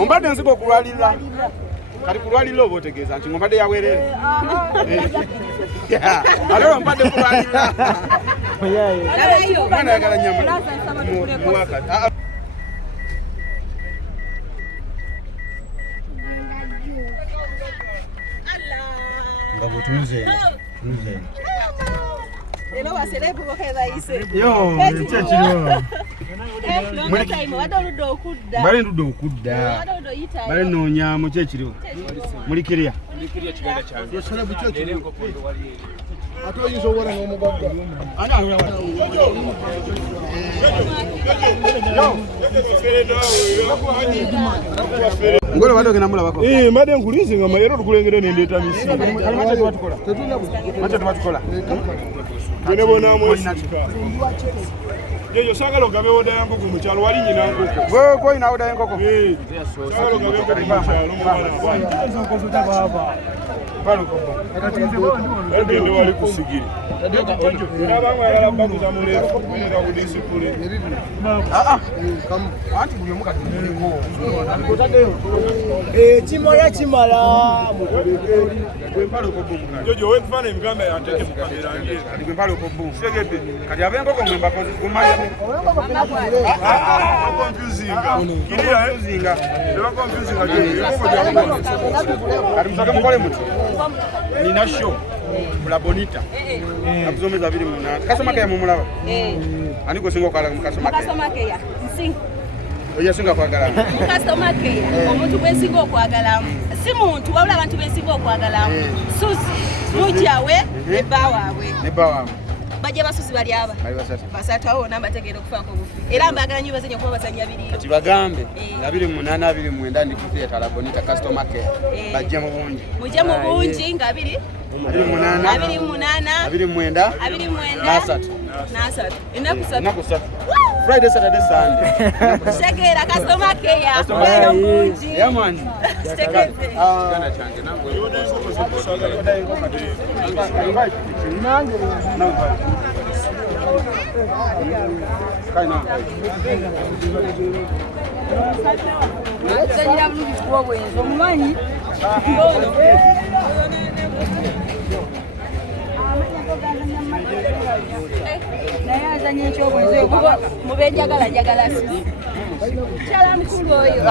Ombadde nsiba okulwalira. Kati kulwalira oba otegeeza nti ngombadde yaweerere. Ate ombadde kulwalira. Mwana ayagala nnyama mu wakati. Nga bw'otunuze. Elo waselebu bokebayise. Yo, kyekiro. Bale ndudde okudda. Bale noonyaamu kyekiro. Mulikirya. Mulikirya kiganda kyange. Yoselebu kyekiro. Ate oyinza obwera n'omugagga. Ani awula wano. Ngolo bado gena mulabako. Made nkulize nga mayero tukulengera nendeeta misi. Macho twatukola. Macho twatukola. Gene bona mwesi. Yeyo sagalo gabe oda yango ku mukyalo wali nyina nkoko. Gwe ko ina oda yankoko. Sagalo gabe ku mukyalo mwana. Ezo nkozuta baba. Baluko. Ende wali kusigiri. Ndabanga yala bakuza mulero. Mwenda kudisipule. Anti buli omuka tuliko. Kimala kimala. Jojo we kufana emigamba yateke mu kamera ngere. Gwe baluko bu. Segebe. Kati abenkoko mwemba kozi kumanya. Confusing. Kiria confusing. Eba confusing aje. Kati msaka mukole muti. Nina show. Kula bonita. Nakuzomeza 28. Kasoma kaya mumulaba. Ani ko singo kala mukasoma kaya. Kasoma kaya. Nsingo. Oya singa kwagala. Kasoma kaya. Omuntu bwesingo okwagala. Si muntu wabula abantu bwesingo okwagala. Susi. Mujawe ne bawawe. Ne bawawe. Bajja basusi bali aba. Bali basatu. Basatu awo namba tegera okufaako bufi. Era mbagala nyo bazenye kuba basanya biri. Kati bagambe 28 29 ndi kufiya tala bonita customer care. Bajja mu bungi. Mujja mu bungi nga 2 Nasatu. Nakusatu. Friday, Saturday, Sunday. Shakira, customer care. Customer bungi. Yeah, man. Shakira. Gana change nangu.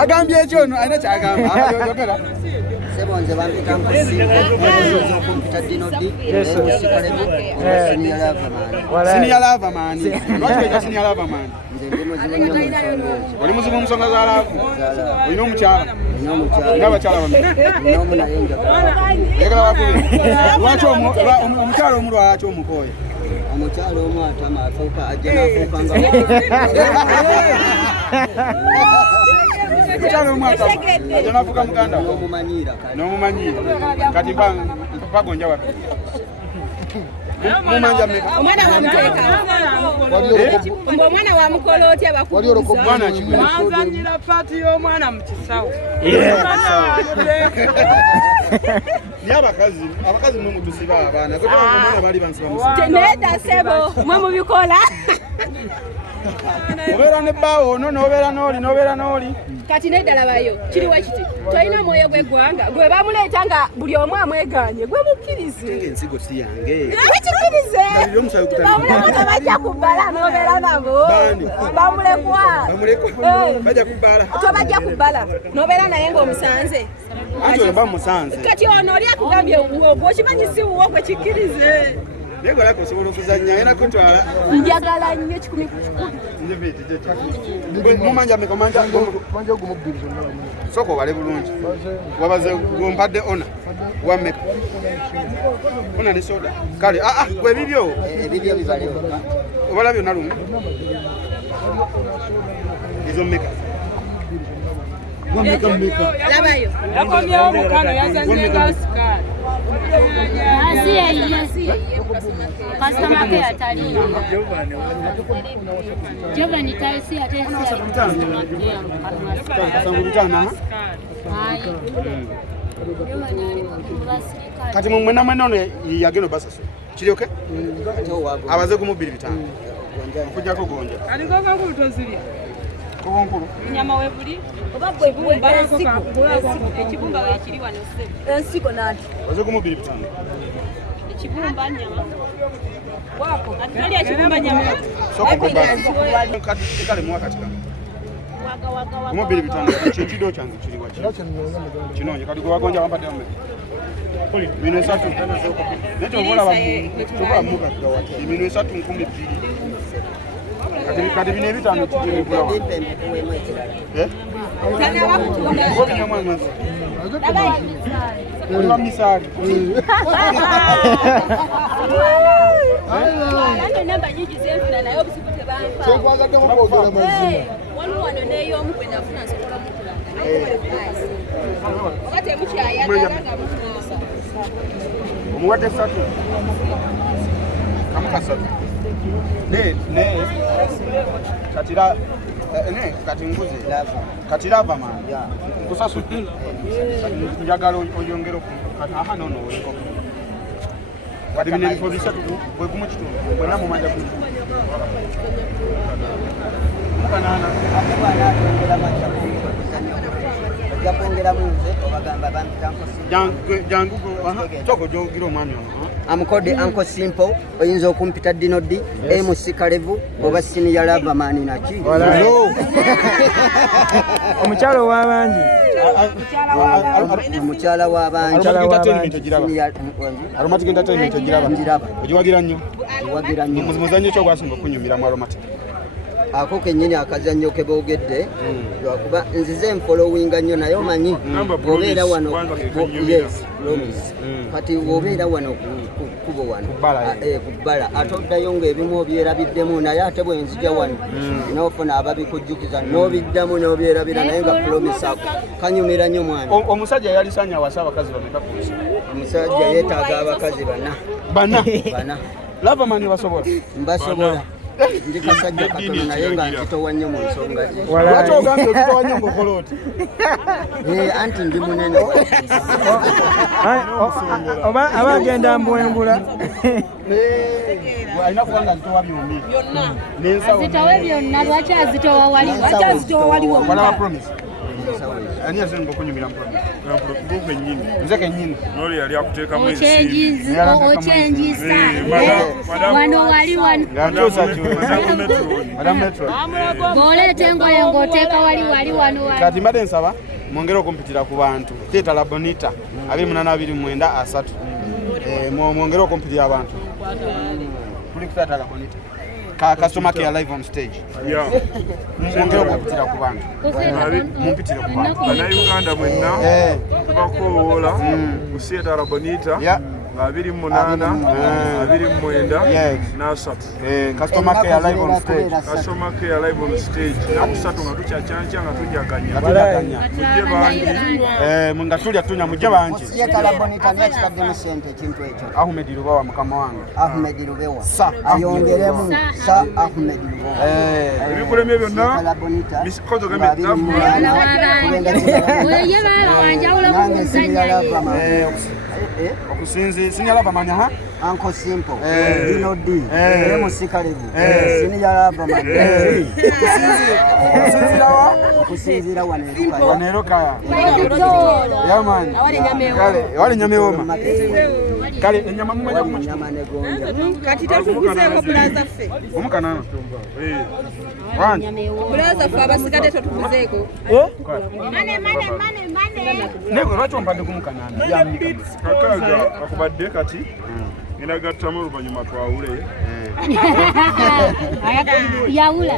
Agambye ekyo no ayina kyagamba yogera Sebonze bampita nkusinga kompyuta dinodi senior lava man lwaki senior lava man oli muzibu musonga za lava olina omukyala n'abakyala yagala wakube lwaki omukyala omu lwaki omukooya omukyala omu atama afuuka ajja n'afuuka nga nafuka muganda n'omumanyiira kati mpagonja wapi mumanja mmeka omwana wa mukolo otya bakulu mwana kigwe mwanzanyira pati y'omwana mu kisawo ni abakazi mwe mutusiba abaana kuko omwana bali bansiba teneda sebo mwe mubikola obeera ne bbaawo ono n'obeera n'oli kati neddala bayo kiriwa kiti tolina omwoyo gw'eggwanga gwe bamuleeta nga buli omu amweganye gwe mukkirize ensigo si yange kikkirize bamulekwa bajja kubbala n'obeera nabo bamulekwa bajja kubbala tobajja kubbala n'obeera naye ng'omusanze anti oba musanze kati ono oli akugambye wuwo okimanyi si wuwo gwe kikkirize naye golako osobola okuzannya ayina kutwala njagala nnyo 10 mumanja mekomanja soko obale bulungi wabaze gompadde ona wameka ona ne soda kale gwe ebibyo obala byonna lumu izo meka labayo yakomyewo mukano yazanyenga sukali Customer care atali. Giovanni taisi atesi. Kati mwena ono yageno basaso. Kiryoke? Abaze ku 25. Kujja ko gonja. Aliko ko kutozirya. Kokonkulu. Nyama webuli. Oba bwe bumba ekibumba we kiri wano se. Ensiko nati. Oze kumubiri bitano. Ekibumba nyama. Wako. Atali ekibumba nyama. Soko kwa kati kale mu wakati kano. Waga. Kumubiri bitano. Kido kyanze kiri wachi. Kinonye kati gwa gonja wampa tame. Mino esatu neto bola ba muka kwa wachi. Mino esatu 12. Kati bine bitano kiri kwa wachi. Kana wakutunda. Ngobi nyama mwanzo. Kwa misari. Ana namba nyingi zefuna nayo bisipute banfa. Chekwaza demo bogera mazima. Wano neyo mkwenda afuna sokola mukula. Wakati mchaya yatanga mufuna. Omuwate satu. Kamuka satu. Ne katira ne katinguze lava. Katira lava man. Ya. Kusasu. Njagalo oyongero kati aha no weko. Kati bine bifo bisatu bwe kumukitu. Bwe namu manja ku. Mukanana akubana atongera macha yakongera munze obagamba bantu jangu aha choko jogiro mwana amukode Uncle Simple oyinza okumpita dinodi MC Kalevu oba senior lava man nachi Omukyalo w'abangi. Omukyala w'abangi. Aromatic entertainment giraba. Ogiwagira nnyo. Ogiwagira nnyo. Muzanyo kyo gwasinga kunyumira mu aromatic. Ako kenyini akazannyo ke boogedde lwakuba nzize following nnyo naye omanyi obeera wano kati obeera wano kubo wano kubbala ate oddayo ng'ebimu obyerabiddemu naye ate bwe nzija wano n'ofuna ababikujjukiza n'obiddamu n'obyerabira naye nga promise kanyumira nnyo mwana. Omusajja yalisanya awasa abakazi bameka ku nsi? Omusajja yeetaaga abakazi bana. Lava man basobola? Mbasobola. Ndi kasajja katono naye nga nkitowa nnyo mu nsonga ze. Lwaki ogambye okitowa nnyo ng'okola oti? Anti ndi munene. Oba abagenda mbwengula. Alina kubanga azitowa byombi. Byonna. Azitowe byonna lwaki azitowa waliwo? Wala promise. Ani azenga okunyumira mu promise. Mbuke nyingi. Nze kenyini. Noli yali akuteekamu Ochenjisa. Wano wali wano. Ng'atyosa kyo. Madam Metro. Bw'oleeta engoye ng'oteeka wali wano. Kati mbadde nsaba mwongere okumpitira ku bantu. Theatre La Bonita 2829 mwongere okumpitira abantu. Kuli ku Theatre La Bonita. Customer care live on stage. Yeah. Mwongere okumpitira ku bantu. Mumpitire ku bantu. Bannayuganda mwenna bakoola ku Theatre La Bonita 28 29 n'asatu. Customer care live on stage. Customer care live on stage. Nakusatu nga tukyacyanca nga tujaganya. Mujje bangi. Nga tulya tunya mujje bangi. Theatre La Bonita nekitaddemu sente ekintu ekyo. Ahmed Lubawa mukama wange. Ahmed Lubewa. Ayongeremu sa Ahmed Lubewa. Ebikulemye byonna Theatre La Bonita. misikozo gambe tamu. Oye baba wanjawula mu muzannya. Okusinzi senior lava manya ha? Uncle Simple. Dinodi. MC Kalevu. Senior lava man. Okusinzira Wanero kaya. Yaman. Wale nyame woma. Kale enyama mumanya kumanya. Kati tafukuzeeko plaza ffe. Omukanana. Wanje. Plaza ffe abasigadde totukuzeeko. Mane. Nego lwaki ompadde kumukanana? Kakaaga akubadde kati ngenda gattamu oluvannyuma twawule. Yawula.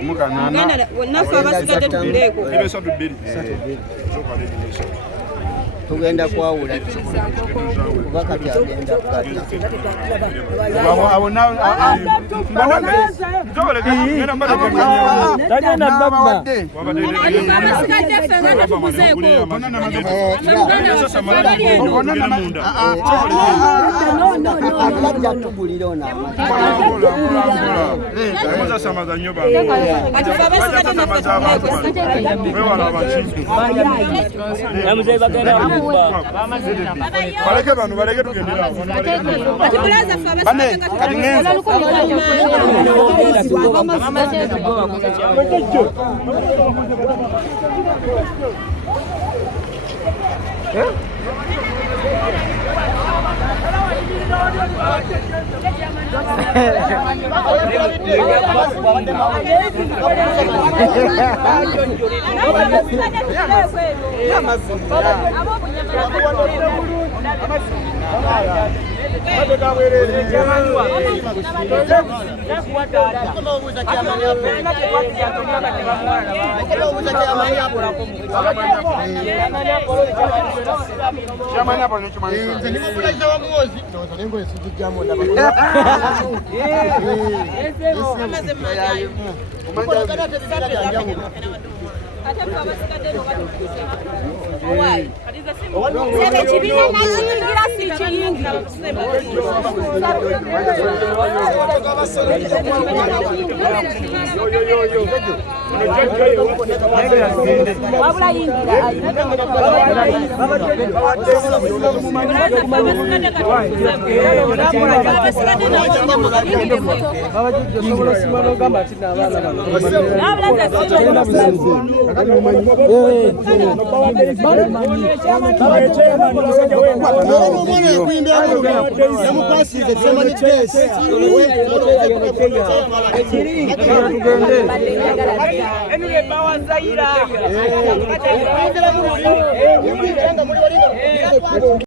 Omukanana. Wonnaffe abasigadde tukuzeeko. Kiro 32. tugenda kwawula kuba kati agenda kukata tagenda baba baleke bano baleke tugendera